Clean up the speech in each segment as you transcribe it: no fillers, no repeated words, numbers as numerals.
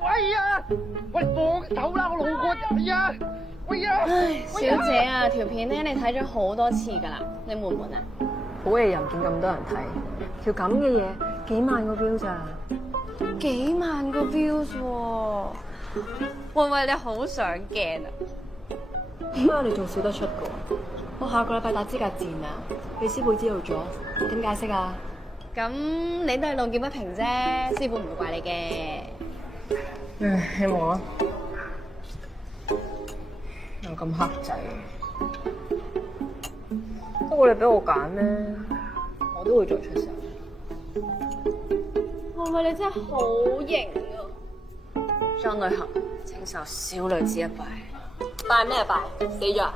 喂呀！喂，放手啦，我路過。哎呀！喂呀！唉，小姐啊，條片咧你睇咗好多次㗎啦，你悶唔悶啊？好嘢又唔見咁多人睇，條咁嘅嘢幾萬個 view 咋？幾萬個 views 喎！喂，你好上鏡啊！不過你仲笑得出㗎？我下個禮拜打資格戰啊，俾師傅知道咗，點解釋啊？咁你都係路見不平啫，師傅唔會怪你嘅。唉，希望啦。又咁黑仔，不過你俾我揀咧，我都會再出手。喂，你真係好型啊！莊女俠，請受小女子一拜。拜咩拜？死咗啊！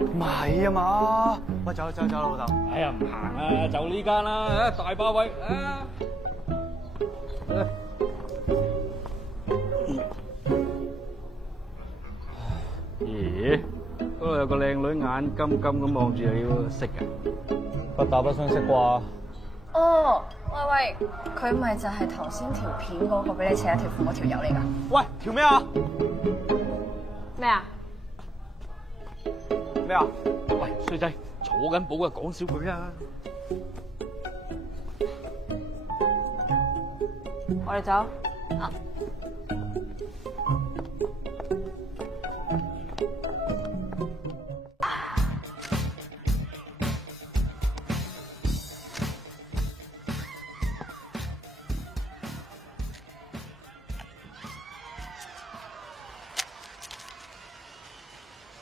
唔係啊嘛！喂，走啦，老豆。哎呀，唔行啦，就呢間啦，大把位啊！咦？嗰度有個靚女眼金金咁望住你喎，識㗎？不打不相識啩？哦，喂，佢咪就係頭先條片嗰個俾你扯一條褲嗰條友嚟㗎？喂，條咩啊？咩啊？咩啊？喂，衰仔，坐緊寶嘅講少佢啊！我哋走。啊！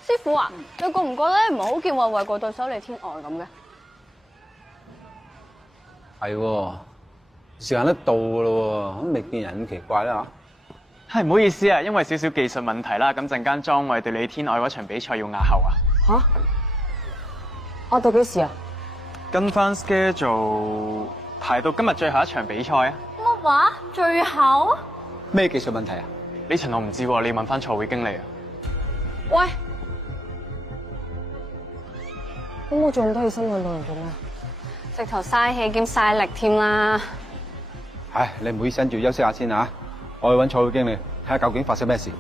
師傅啊，你覺唔覺得唔好見慧慧個對手李天外咁嘅？係喎，時間都到噶咯喎，咁未見人咁奇怪啦嚇。係唔好意思啊，因為少少技術問題啦，咁陣間莊偉對李天愛嗰場比賽要押後啊。嚇？我到幾時啊？跟翻 schedule 排到今日最後一場比賽啊。乜話？最後？咩技術問題啊？呢層我唔知喎，你要問翻賽會經理啊。喂！咁我做咁多嘢辛苦到人做咩？直頭嘥氣兼嘥力添啦！唉，你唔好醫生，要休息下先嚇。我去揾賽會經理，睇下究竟發生咩事。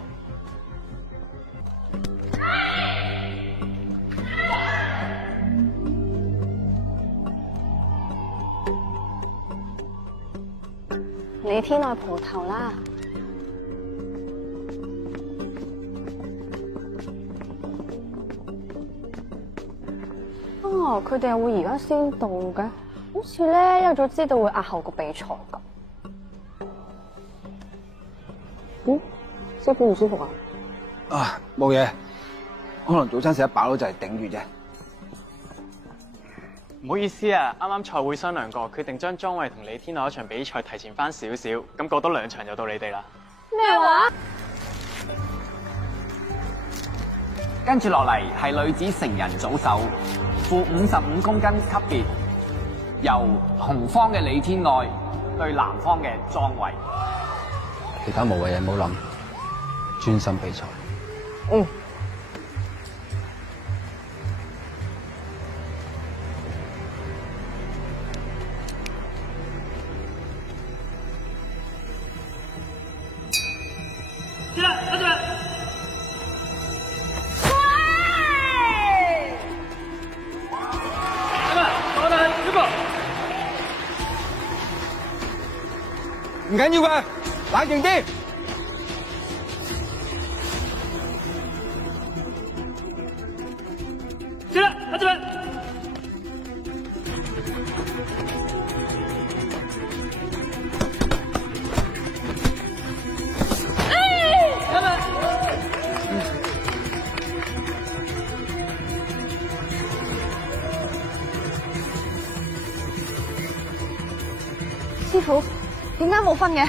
李天愛蒲頭啦！哦，佢哋又會而家先到嘅，好似咧一早知道會押後個比賽咁。師傅唔舒服啊？啊，冇嘢，可能早餐食得飽咗就係頂住啫。唔好意思啊，啱啱賽會商量過，決定將莊偉同李天愛嗰場比賽提前翻少少，咁過多2場就到你哋啦。咩話？跟住落嚟係女子成人組手，負55公斤級別，由紅方嘅李天愛對藍方嘅莊偉。其他無謂嘢唔好諗，專心比賽。嗯。唔緊要嘅，冷靜啲。起來，來這邊。師傅，點解冇分嘅？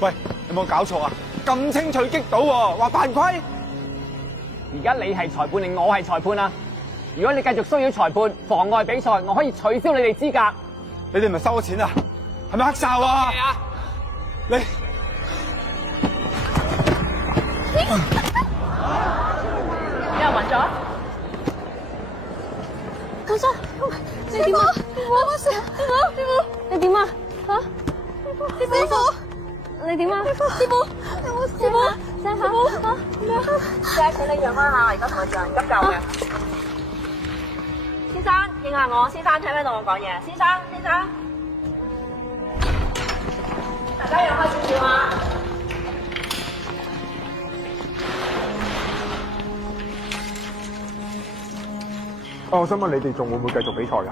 喂，有冇搞錯啊？咁清脆擊到喎，話犯規。而家你係裁判定我係裁判啊？如果你繼續騷擾裁判，妨礙比賽，我可以取消你哋資格。你哋咪收咗錢啊？係咪黑哨啊？你有人暈咗？教授，你點啊？我事啊！你點啊？嚇？師傅，你點啊？師傅，師傅，醒下嚇！姐，請你讓開下，我而家同佢做人急救嘅。先生，應下我。先生，請你同我講嘢。先生，大家讓開少少啊！我想問你哋仲會唔會繼續比賽㗎？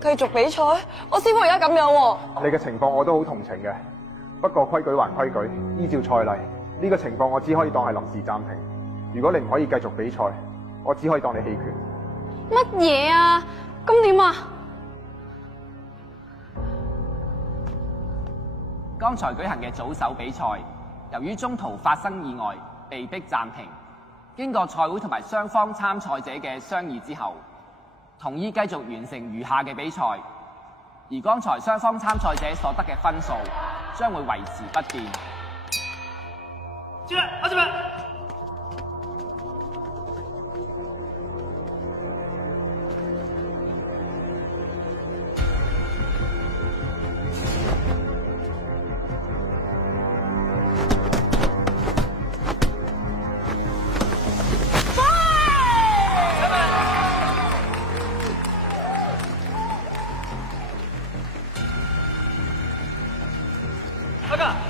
繼續比賽？我師傅而家咁樣喎。你嘅情況我都好同情嘅，不過規矩還規矩，依照賽例，呢個情況我只可以當係臨時暫停。如果你唔可以繼續比賽，我只可以當你棄權。乜嘢啊？咁點啊？剛才舉行嘅組手比賽，由於中途發生意外，被迫暫停。經過賽會同埋雙方參賽者嘅商議之後，同意繼續完成餘下嘅比賽。而剛才雙方參賽者所得嘅分數將會維持不變。進來，同志們！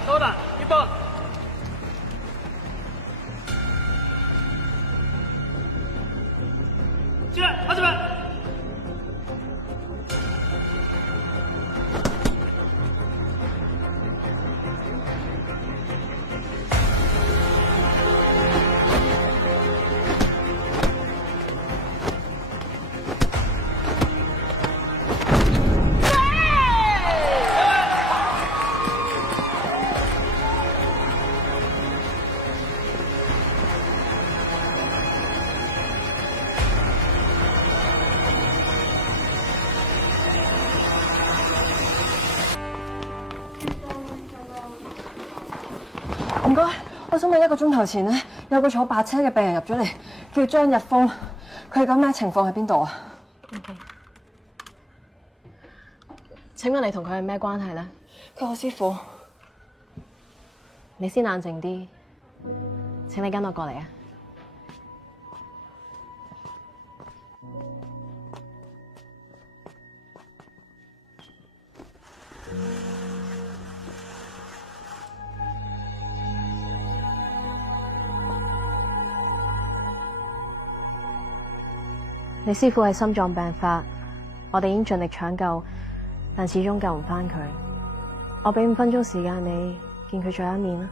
多打一波。进来，同志们。唔該，我想問1個鐘頭前咧，有個坐白車嘅病人入咗嚟，叫張日峰，佢而家咩情況喺邊度啊？請問你同佢係咩關係咧？佢係我師傅。你先冷靜啲，請你跟我過嚟啊！你師傅係心臟病發，我哋已經盡力搶救，但始終救唔返佢。我俾5分鐘時間你見佢最後一面啦。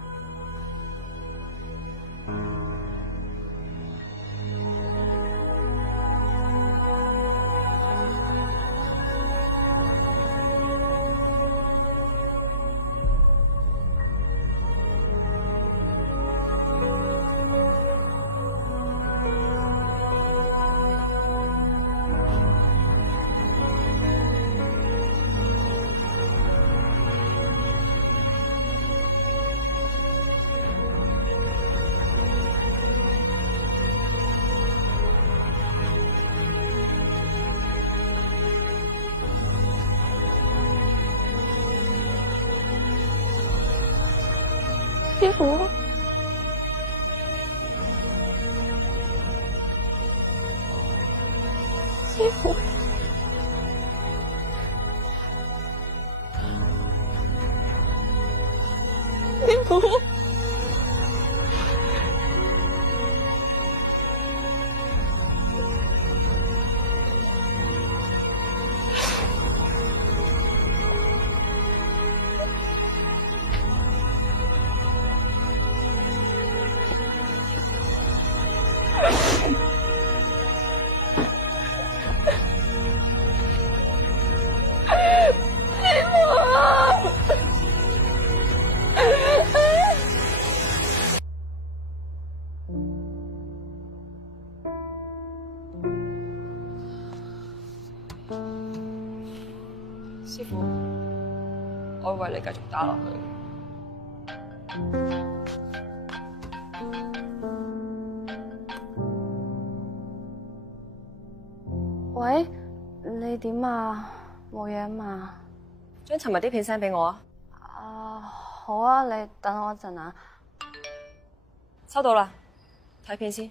師傅，師傅，師傅。師傅，我會為你繼續打落去。喂，你點啊？冇嘢啊嘛？將尋日啲片 send 俾我啊！好啊，你等我一陣啊。收到啦，睇片先。